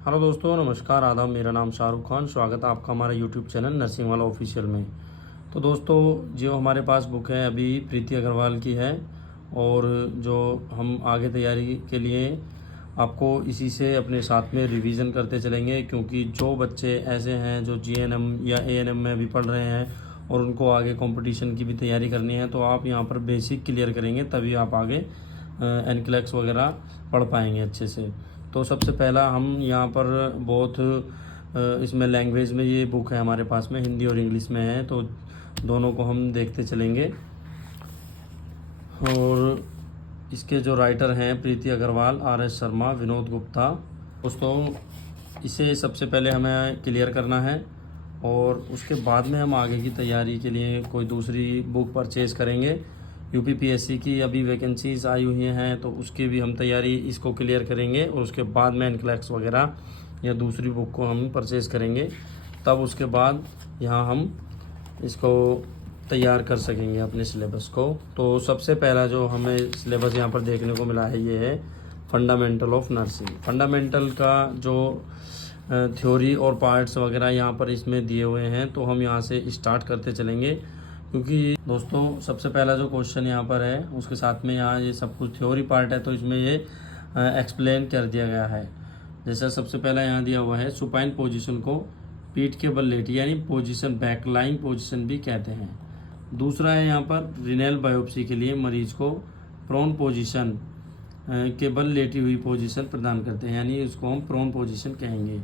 Hello दोस्तों, नमस्कार, आदाब। मेरा नाम शाहरुख खान। स्वागत है आपका हमारे यूट्यूब चैनल नर्सिंग वाला ऑफिशियल में। तो दोस्तों, जो हमारे पास बुक है अभी प्रीति अग्रवाल की है, और जो हम आगे तैयारी के लिए आपको इसी से अपने साथ में रिवीजन करते चलेंगे, क्योंकि जो बच्चे ऐसे हैं जो जीएनएम या एएनएम में अभी पढ़ रहे हैं और उनको आगे कंपटीशन की भी तैयारी करनी है, तो आप यहाँ पर बेसिक क्लियर करेंगे तभी आप आगे एनक्लेक्स वगैरह पढ़ पाएंगे अच्छे से। तो सबसे पहला हम यहाँ पर बहुत इसमें लैंग्वेज में ये बुक है हमारे पास में, हिंदी और इंग्लिश में है, तो दोनों को हम देखते चलेंगे। और इसके जो राइटर हैं प्रीति अग्रवाल, आर एस शर्मा, विनोद गुप्ता। दोस्तों, इसे सबसे पहले हमें क्लियर करना है और उसके बाद में हम आगे की तैयारी के लिए कोई दूसरी बुक परचेज़ करेंगे। यूपीपीएससी की अभी वैकेंसीज आई हुई हैं, तो उसकी भी हम तैयारी इसको क्लियर करेंगे और उसके बाद में एनक्लेक्स वगैरह या दूसरी बुक को हम परचेज़ करेंगे। तब उसके बाद यहाँ हम इसको तैयार कर सकेंगे अपने सिलेबस को। तो सबसे पहला जो हमें सिलेबस यहाँ पर देखने को मिला है, ये है फंडामेंटल ऑफ नर्सिंग। फंडामेंटल का जो थ्योरी और पार्ट्स वगैरह यहाँ पर इसमें दिए हुए हैं, तो हम यहाँ से स्टार्ट करते चलेंगे। क्योंकि दोस्तों, सबसे पहला जो क्वेश्चन यहाँ पर है उसके साथ में यहाँ ये सब कुछ थ्योरी पार्ट है, तो इसमें ये एक्सप्लेन कर दिया गया है। जैसा सबसे पहला यहाँ दिया हुआ है, सुपाइन पोजीशन को पीठ के बल लेटी यानी पोजीशन, बैकलाइन पोजीशन भी कहते हैं। दूसरा है यहाँ पर रिनेल बायोप्सी के लिए मरीज को प्रोन पोजीशन के बल लेटी हुई पोजीशन प्रदान करते हैं, यानी उसको हम प्रोन पोजीशन कहेंगे।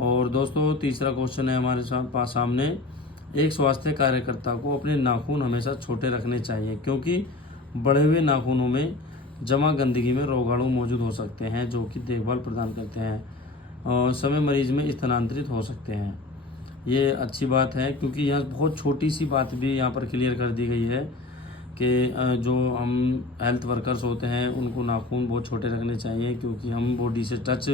और दोस्तों, तीसरा क्वेश्चन है हमारे पास सामने, एक स्वास्थ्य कार्यकर्ता को अपने नाखून हमेशा छोटे रखने चाहिए, क्योंकि बढ़े हुए नाखूनों में जमा गंदगी में रोगाणु मौजूद हो सकते हैं जो कि देखभाल प्रदान करते हैं और समय मरीज में स्थानांतरित हो सकते हैं। ये अच्छी बात है, क्योंकि यहाँ बहुत छोटी सी बात भी यहाँ पर क्लियर कर दी गई है कि जो हम हेल्थ वर्कर्स होते हैं उनको नाखून बहुत छोटे रखने चाहिए, क्योंकि हम बॉडी से टच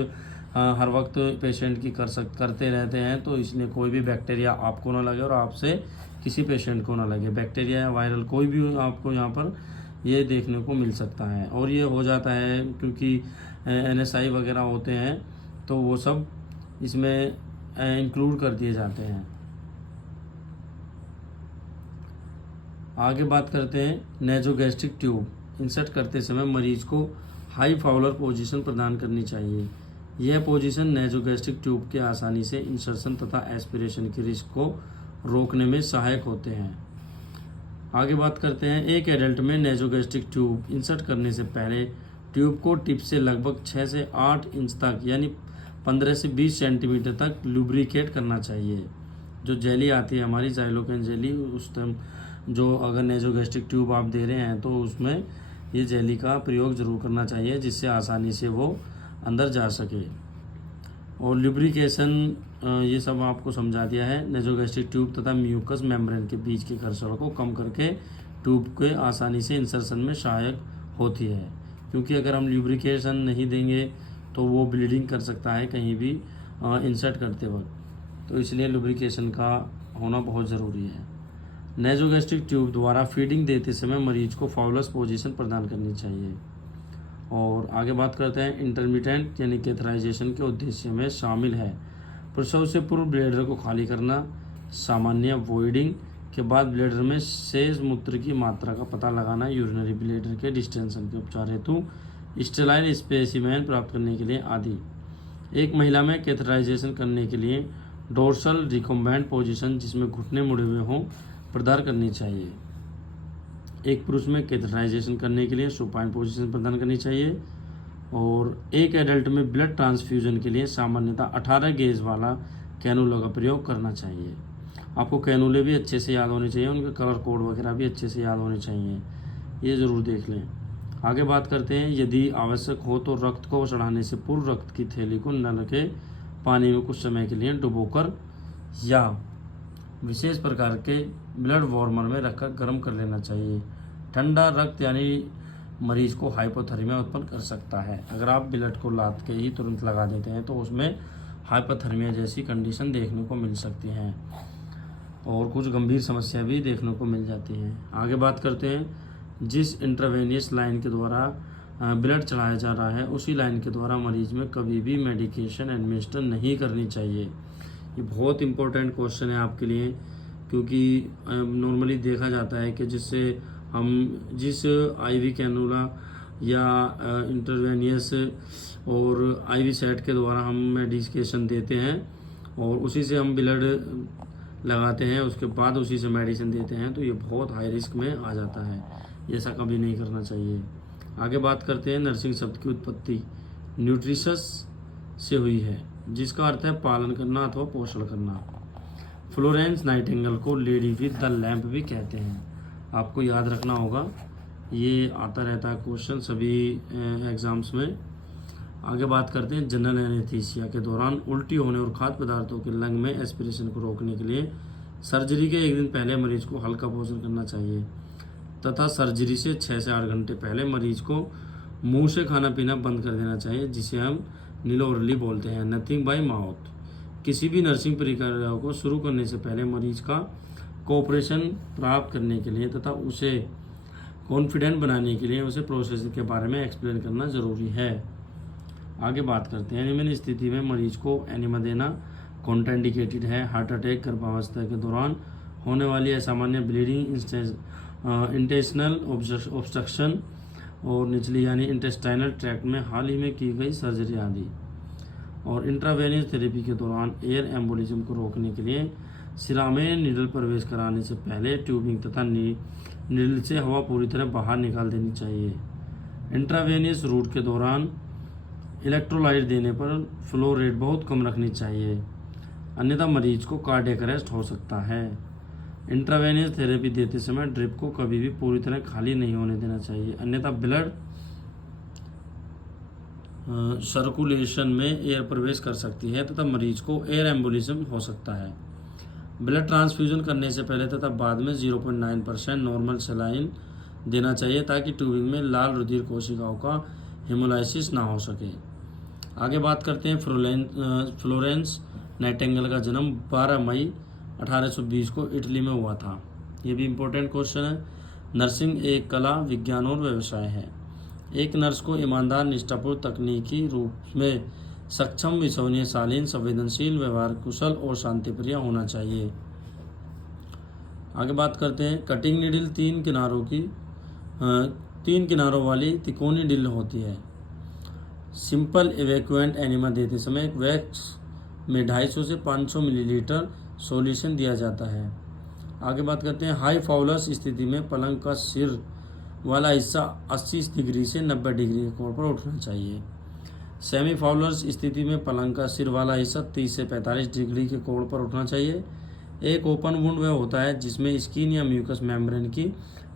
हर वक्त पेशेंट की करते रहते हैं, तो इसलिए कोई भी बैक्टीरिया आपको ना लगे और आपसे किसी पेशेंट को ना लगे। बैक्टीरिया या वायरल कोई भी आपको यहाँ पर ये देखने को मिल सकता है, और ये हो जाता है क्योंकि एनएसआई वगैरह होते हैं, तो वो सब इसमें इंक्लूड कर दिए जाते हैं। आगे बात करते हैं, नेजोगैस्ट्रिक ट्यूब इंसर्ट करते समय मरीज को हाई फाउलर पोजीशन प्रदान करनी चाहिए। यह पोजीशन नेजोगैस्ट्रिक ट्यूब के आसानी से इंसर्शन तथा एस्पिरेशन की रिस्क को रोकने में सहायक होते हैं। आगे बात करते हैं, एक एडल्ट में नेजोगैस्ट्रिक ट्यूब इंसर्ट करने से पहले ट्यूब को टिप से लगभग 6 से 8 इंच तक यानी 15 से 20 सेंटीमीटर तक लुब्रिकेट करना चाहिए। जो जेली आती है हमारी ज़ाइलोकेन जेली, उस टाइम जो अगर नेजोगैस्ट्रिक ट्यूब आप दे रहे हैं तो उसमें ये जेली का प्रयोग ज़रूर करना चाहिए, जिससे आसानी से वो अंदर जा सके। और लुब्रिकेशन ये सब आपको समझा दिया है। नेजोगैस्ट्रिक ट्यूब तथा म्यूकस मेम्ब्रेन के बीच के घर्षण को कम करके ट्यूब के आसानी से इंसर्शन में सहायक होती है, क्योंकि अगर हम लुब्रिकेशन नहीं देंगे तो वो ब्लीडिंग कर सकता है कहीं भी इंसर्ट करते वक्त, तो इसलिए लुब्रिकेशन का होना बहुत ज़रूरी है। नेजोगैस्ट्रिक ट्यूब द्वारा फीडिंग देते समय मरीज को फाउलस पोजीशन प्रदान करनी चाहिए। और आगे बात करते हैं, इंटरमिटेंट यानी कैथराइजेशन के उद्देश्य में शामिल है प्रसव से पूर्व ब्लैडर को खाली करना, सामान्य वॉइडिंग के बाद ब्लैडर में शेष मूत्र की मात्रा का पता लगाना, यूरिनरी ब्लैडर के डिस्टेंशन के उपचार हेतु स्टेराइल स्पेसिमेन प्राप्त करने के लिए आदि। एक महिला में कैथराइजेशन करने के लिए डोर्सल रिकम्बेंट पोजीशन जिसमें घुटने मुड़े हुए हों प्रदान करनी चाहिए। एक पुरुष में कैथराइजेशन करने के लिए सुपाइन पोजीशन प्रदान करनी चाहिए। और एक एडल्ट में ब्लड ट्रांसफ्यूजन के लिए सामान्यतः 18 गेज वाला कैनुला का प्रयोग करना चाहिए। आपको कैनुले भी अच्छे से याद होने चाहिए, उनके कलर कोड वगैरह भी अच्छे से याद होने चाहिए, ये ज़रूर देख लें। आगे बात करते हैं, यदि आवश्यक हो तो रक्त को चढ़ाने से पूर्व रक्त की थैली को नल के पानी में कुछ समय के लिए डुबोकर या विशेष प्रकार के ब्लड वार्मर में रखकर गर्म कर लेना चाहिए। ठंडा रक्त यानी मरीज को हाइपोथर्मिया उत्पन्न कर सकता है। अगर आप ब्लड को लाद के ही तुरंत लगा देते हैं तो उसमें हाइपोथर्मिया जैसी कंडीशन देखने को मिल सकती हैं और कुछ गंभीर समस्या भी देखने को मिल जाती हैं। आगे बात करते हैं, जिस इंट्रावेनियस लाइन के द्वारा ब्लड चढ़ाया जा रहा है उसी लाइन के द्वारा मरीज में कभी भी मेडिकेशन एडमिनिस्टर नहीं करनी चाहिए। ये बहुत इंपॉर्टेंट क्वेश्चन है आपके लिए, क्योंकि नॉर्मली देखा जाता है कि जिस आईवी कैनुला या इंटरवेनियस और आईवी सेट के द्वारा हम मेडिकेशन देते हैं और उसी से हम ब्लड लगाते हैं, उसके बाद उसी से मेडिसिन देते हैं, तो ये बहुत हाई रिस्क में आ जाता है। ऐसा कभी नहीं करना चाहिए। आगे बात करते हैं नर्सिंग शब्द की उत्पत्ति न्यूट्रिशस से हुई है, जिसका अर्थ है पालन करना अथवा पोषण करना। फ्लोरेंस नाइटिंगेल को लेडी विद द लैम्प भी कहते हैं। आपको याद रखना होगा, ये आता रहता है क्वेश्चन सभी एग्जाम्स में। आगे बात करते हैं जनरल एनेस्थीसिया के दौरान उल्टी होने और खाद्य पदार्थों के लंग में एस्पिरेशन को रोकने के लिए सर्जरी के एक दिन पहले मरीज को हल्का भोजन करना चाहिए तथा सर्जरी से 6 से 8 घंटे पहले मरीज को मुंह से खाना पीना बंद कर देना चाहिए, जिसे हम नीलोरली बोलते हैं, नथिंग बाय माउथ। किसी भी नर्सिंग प्रक्रिया को शुरू करने से पहले मरीज का कोऑपरेशन प्राप्त करने के लिए तथा उसे कॉन्फिडेंट बनाने के लिए उसे प्रोसेस के बारे में एक्सप्लेन करना जरूरी है। आगे बात करते हैं एनीमिया स्थिति में मरीज को एनिमा देना कॉन्ट्राइंडिकेटेड है। हार्ट अटैक, गर्भावस्था के दौरान होने वाली असामान्य ब्लीडिंग, इंटेस्टिनल ऑब्स्ट्रक्शन और निचली यानी इंटेस्टाइनल ट्रैक्ट में हाल ही में की गई सर्जरी आदि। और इंट्रावेनियस थेरेपी के दौरान एयर एम्बोलिज्म को रोकने के लिए सिरा में नीडल प्रवेश कराने से पहले ट्यूबिंग तथा नीडल से हवा पूरी तरह बाहर निकाल देनी चाहिए। इंट्रावेनियस रूट के दौरान इलेक्ट्रोलाइट देने पर फ्लो रेट बहुत कम रखनी चाहिए, अन्यथा मरीज को कार्डियक अरेस्ट हो सकता है। इंट्रावेनियस थेरेपी देते समय ड्रिप को कभी भी पूरी तरह खाली नहीं होने देना चाहिए, अन्यथा ब्लड सर्कुलेशन में एयर प्रवेश कर सकती है तथा मरीज को एयर एम्बोलिज्म हो सकता है। ब्लड ट्रांसफ्यूजन करने से पहले तथा बाद में 0.9% नॉर्मल सलाइन देना चाहिए ताकि ट्यूबिंग में लाल रुधिर कोशिकाओं का हेमोलाइसिस ना हो सके। आगे बात करते हैं फ्लोरेंस नाइटिंगेल का जन्म 12 मई 1820 को इटली में हुआ था। ये भी इम्पोर्टेंट क्वेश्चन है। नर्सिंग एक कला, विज्ञान और व्यवसाय है। एक नर्स को ईमानदार, निष्ठापूर्ण, तकनीकी रूप में सक्षम, विश्वसनीय, शालीन, संवेदनशील, व्यवहार कुशल और शांतिप्रिय होना चाहिए। आगे बात करते हैं कटिंग नीडल 3 किनारों वाली तिकोनी ड्रिल होती है। सिंपल इवैक्यूएंट एनिमा देते समय एक वैक्स में 250 से 500 मिलीलीटर सॉल्यूशन दिया जाता है। आगे बात करते हैं हाई फाउलर्स स्थिति में पलंग का सिर वाला हिस्सा 80 डिग्री से 90 डिग्री के कोण पर उठना चाहिए। सेमी फाउलर्स स्थिति में पलंग का सिर वाला हिस्सा 30 से 45 डिग्री के कोण पर उठना चाहिए। एक ओपन वुंड वह होता है जिसमें स्किन या म्यूकस मेम्ब्रेन की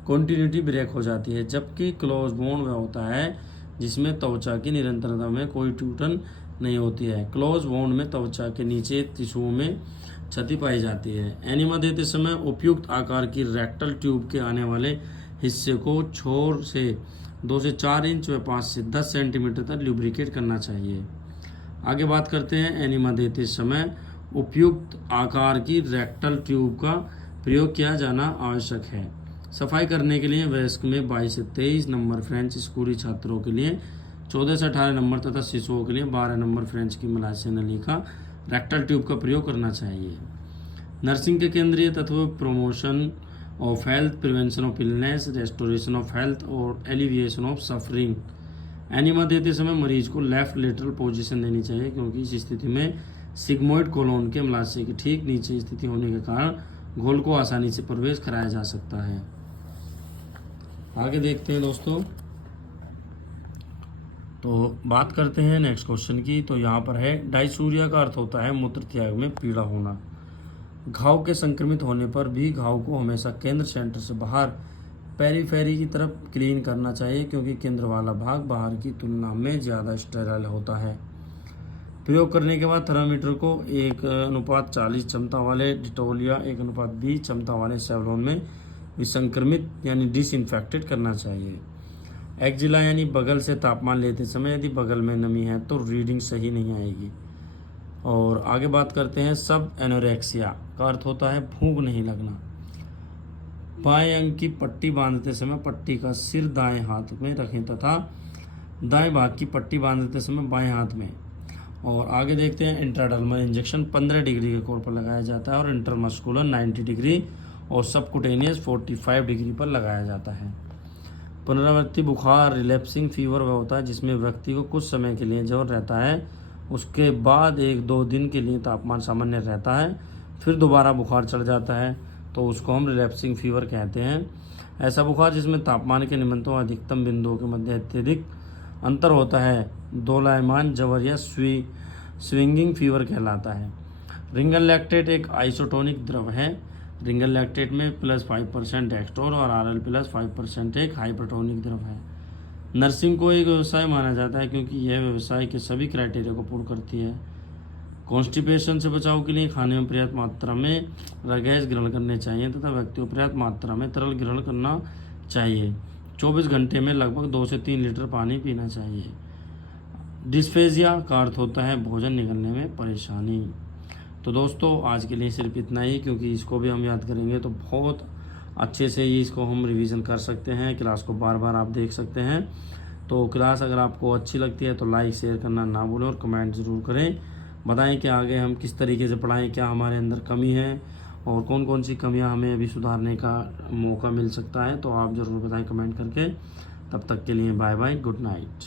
कॉन्टिन्यूटी ब्रेक हो जाती है, जबकि क्लोज वुंड वह होता है जिसमें त्वचा की निरंतरता में कोई टूटन नहीं होती है। क्लोज वुंड में त्वचा के नीचे टिश्यू में क्षति पाई जाती है। एनिमा देते समय उपयुक्त आकार की रेक्टल ट्यूब के आने वाले हिस्से को छोर से 2 से 4 इंच व 5 से 10 सेंटीमीटर तक लुब्रिकेट करना चाहिए। आगे बात करते हैं एनिमा देते समय उपयुक्त आकार की रेक्टल ट्यूब का प्रयोग किया जाना आवश्यक है। सफाई करने के लिए वयस्क में 22 से 23 नंबर फ्रेंच स्कूली छात्रों के लिए 14 से 18 नंबर तथा शिशुओं के लिए 12 नंबर फ्रेंच की मलाशय नली का रेक्टल ट्यूब का प्रयोग करना चाहिए। नर्सिंग के केंद्रीय तत्व promotion of health, prevention of illness, restoration of health और एलिविएशन ऑफ सफरिंग। एनिमा देते समय मरीज को लेफ्ट लेटरल पोजीशन देनी चाहिए, क्योंकि इस स्थिति में सिग्मोइड कोलोन के मलाशय के ठीक नीचे स्थिति होने के कारण घोल को आसानी से प्रवेश कराया जा सकता है। आगे देखते हैं दोस्तों, तो बात करते हैं नेक्स्ट क्वेश्चन की। तो यहाँ पर है डायसूरिया का अर्थ होता है मूत्र त्याग में पीड़ा होना। घाव के संक्रमित होने पर भी घाव को हमेशा केंद्र सेंटर से बाहर पेरीफेरी की तरफ क्लीन करना चाहिए, क्योंकि केंद्र वाला भाग बाहर की तुलना में ज़्यादा स्टेराइल होता है। प्रयोग करने के बाद थर्मामीटर को 1:40 क्षमता वाले डिटोल या 1:20 क्षमता वाले सेवलॉन में विसंक्रमित यानी डिसइंफेक्टेड करना चाहिए। एक्जिला यानी बगल से तापमान लेते समय यदि बगल में नमी है तो रीडिंग सही नहीं आएगी। और आगे बात करते हैं सब एनोरेक्सिया का अर्थ होता है भूख नहीं लगना। बाएं अंग की पट्टी बांधते समय पट्टी का सिर दाएं हाथ में रखें तथा दाएं भाग की पट्टी बांधते समय बाएं हाथ में। और आगे देखते हैं इंट्राडर्मल इंजेक्शन 15 डिग्री के कोण पर लगाया जाता है और इंटरमस्कुलर 90 डिग्री और सबकुटेनियस 45 डिग्री पर लगाया जाता है। पुनरावृत्ति बुखार रिलैप्सिंग फीवर वह होता है जिसमें व्यक्ति को कुछ समय के लिए ज्वर रहता है, उसके बाद 1-2 दिन के लिए तापमान सामान्य रहता है, फिर दोबारा बुखार चढ़ जाता है, तो उसको हम रिलैप्सिंग फीवर कहते हैं। ऐसा बुखार जिसमें तापमान के निम्नतम अधिकतम बिंदुओं के मध्य अत्यधिक अंतर होता है दोलायमान ज्वर या स्विंगिंग फीवर कहलाता है। रिंगल लैक्टेट एक आइसोटोनिक द्रव है। रिंगल लैक्टेट में +5% डेक्सट्रोल और RL +5% एक हाइपरटोनिक द्रव है। नर्सिंग को एक व्यवसाय माना जाता है क्योंकि यह व्यवसाय के सभी क्राइटेरिया को पूर्ण करती है। कॉन्स्टिपेशन से बचाव के लिए खाने में पर्याप्त मात्रा में गैस ग्रहण करने चाहिए तथा व्यक्ति को पर्याप्त मात्रा में तरल ग्रहण करना चाहिए। 24 घंटे में लगभग 2 से 3 लीटर पानी पीना चाहिए। डिस्फेजिया का अर्थ होता है भोजन निगलने में परेशानी। तो दोस्तों आज के लिए सिर्फ इतना ही, क्योंकि इसको भी हम याद करेंगे तो बहुत अच्छे से ही इसको हम रिवीजन कर सकते हैं। क्लास को बार बार आप देख सकते हैं। तो क्लास अगर आपको अच्छी लगती है तो लाइक शेयर करना ना भूलें और कमेंट ज़रूर करें। बताएं कि आगे हम किस तरीके से पढ़ाएं, क्या हमारे अंदर कमी है और कौन कौन सी कमियां हमें अभी सुधारने का मौका मिल सकता है। तो आप ज़रूर बताएं कमेंट करके। तब तक के लिए बाय बाय, गुड नाइट।